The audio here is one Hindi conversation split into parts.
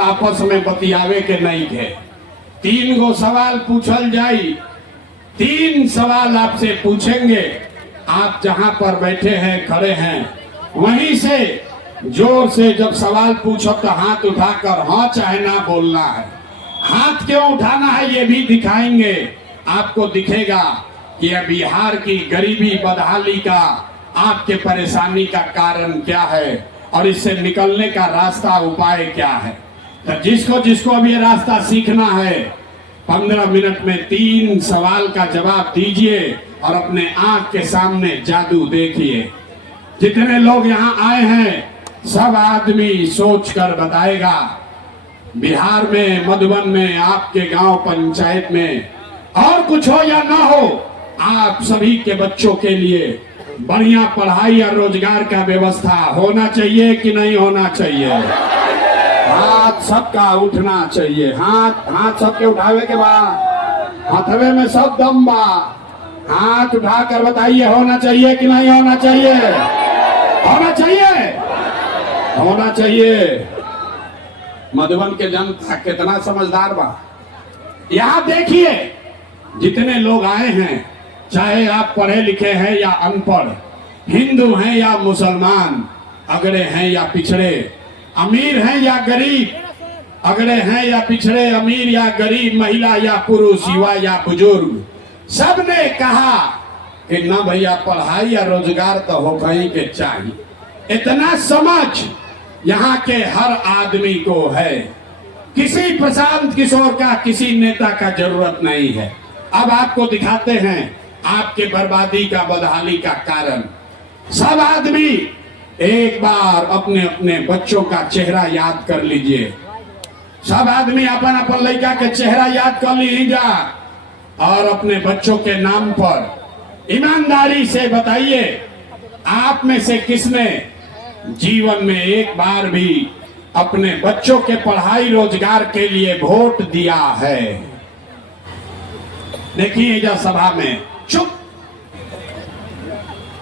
आपस में बतियावे के नहीं थे। 3 गो सवाल पूछल जाई, 3 सवाल आपसे पूछेंगे। आप जहां पर बैठे हैं, खड़े हैं, वहीं से जोर से जब सवाल पूछो तो हाथ उठाकर हाँ चाहे ना बोलना है। हाथ क्यों उठाना है ये भी दिखाएंगे। आपको दिखेगा कि यह बिहार की गरीबी बदहाली का, आपके परेशानी का कारण क्या है और इससे निकलने का रास्ता, उपाय क्या है। तो जिसको जिसको अब ये रास्ता सीखना है, 15 मिनट में 3 सवाल का जवाब दीजिए और अपने आंख के सामने जादू देखिए। जितने लोग यहाँ आए हैं सब आदमी सोच कर बताएगा। बिहार में, मधुबन में, आपके गांव पंचायत में और कुछ हो या ना हो, आप सभी के बच्चों के लिए बढ़िया पढ़ाई और रोजगार का व्यवस्था होना चाहिए कि नहीं होना चाहिए। हाथ सबका उठना चाहिए। हाथ सबके उठावे के बाद हथवे में सब दम बा। हाथ उठाकर बताइए होना चाहिए कि नहीं होना चाहिए। होना चाहिए, होना चाहिए। मधुबन के जनता कितना समझदार बा। यहाँ देखिए जितने लोग आए हैं, चाहे आप पढ़े लिखे हैं या अनपढ़, हिंदू हैं या मुसलमान, अगड़े हैं या पिछड़े, अमीर हैं या गरीब, अगड़े हैं या पिछड़े, अमीर या गरीब, महिला या पुरुष, युवा या बुजुर्ग, सबने कहा कि ना भैया पढ़ाई या रोजगार तो हो कहीं के चाहिए। इतना समझ यहाँ के हर आदमी को है। किसी प्रशांत किशोर का, किसी नेता का जरूरत नहीं है। अब आपको दिखाते हैं आपके बर्बादी का, बदहाली का कारण। सब आदमी एक बार अपने अपने बच्चों का चेहरा याद कर लीजिए। सब आदमी अपन अपन लड़का के चेहरा याद कर लीजिए और अपने बच्चों के नाम पर ईमानदारी से बताइए, आप में से किसने जीवन में एक बार भी अपने बच्चों के पढ़ाई रोजगार के लिए वोट दिया है। देखिए जब सभा में चुप,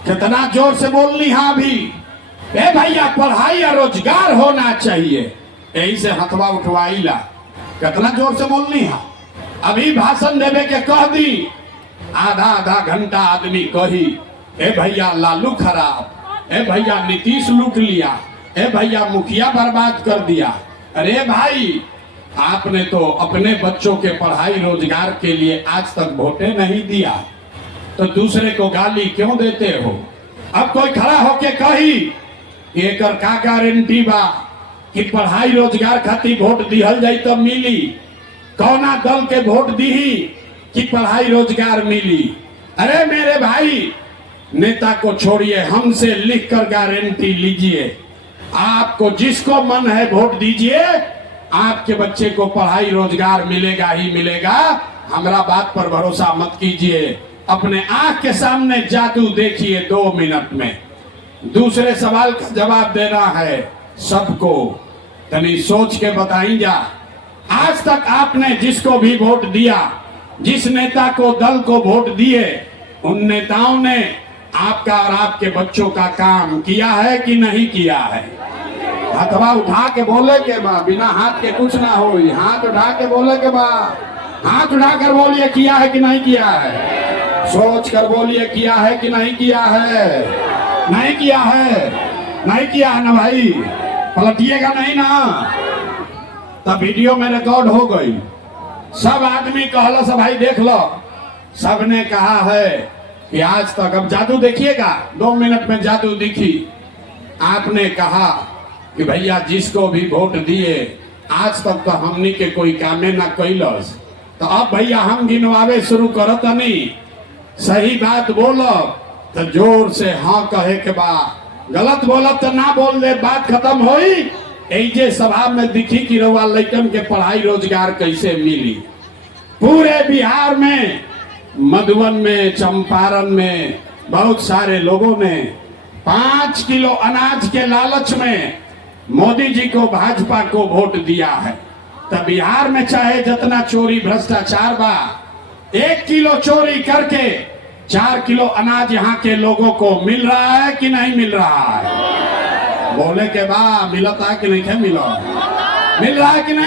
कितना जोर से बोलनी। हाँ भी ए भैया पढ़ाई और रोजगार होना चाहिए, यही से हथवा उठवाई ला। कितना जोर से बोलनी है। अभी भाषण देवे के कह दी, आधा घंटा आदमी कही ए भैया लालू खराब, ए भैया नीतीश लूट लिया, ए भैया मुखिया बर्बाद कर दिया। अरे भाई आपने तो अपने बच्चों के पढ़ाई रोजगार के लिए आज तक वोटे नहीं दिया, तो दूसरे को गाली क्यों देते हो। अब कोई खड़ा होके कही एक का गारंटी बा कि पढ़ाई रोजगार खातिर वोट दिहल जाई तो मिली। कौना दल के वोट दी कि पढ़ाई रोजगार मिली। अरे मेरे भाई नेता को छोड़िए, हमसे लिखकर गारंटी लीजिए। आपको जिसको मन है वोट दीजिए, आपके बच्चे को पढ़ाई रोजगार मिलेगा ही मिलेगा। हमारा बात पर भरोसा मत कीजिए, अपने आंख के सामने जादू देखिए 2 मिनट में। दूसरे सवाल का जवाब देना है सबको, तनी सोच के बताई जा। आज तक आपने जिसको भी वोट दिया, जिस नेता को, दल को वोट दिए, उन नेताओं ने आपका और आपके बच्चों का काम किया है कि नहीं किया है। हथवा उठा के बोले के बा, बिना हाथ के कुछ ना हो। हाथ उठा के बोले के बा, हाथ उठाकर बोलिए किया है कि नहीं किया है। सोच कर बोलिए किया है कि नहीं किया है। नहीं किया है, नहीं किया है ना भाई, पलटिएगा नहीं ना। तब वीडियो में रिकॉर्ड हो गई। सब आदमी कहला सब भाई देख लो, सबने कहा है कि आज तक, अब जादू देखिएगा 2 मिनट में जादू दिखी। आपने कहा कि भैया जिसको भी वोट दिए आज तक तो हमनी के कोई कामे ना कैलस, तो अब भैया हम गिनवावे शुरू करत नहीं। सही बात बोलो तो जोर से हाँ कहे के बाद, गलत बोलब तो ना बोल दे, बात खत्म होई। ऐजे सभा में दिखी कि रउआ लइकन के पढ़ाई रोजगार कैसे मिली। पूरे बिहार में, मधुबन में, चंपारण में बहुत सारे लोगों ने 5 किलो अनाज के लालच में मोदी जी को, भाजपा को वोट दिया है। तब बिहार में चाहे जितना चोरी भ्रष्टाचार बा, 1 किलो चोरी करके 4 किलो अनाज यहाँ के लोगों को मिल रहा है कि नहीं मिल रहा है। बोले के बा मिलता है कि नहीं है मिला। मिल रहा है कि नहीं?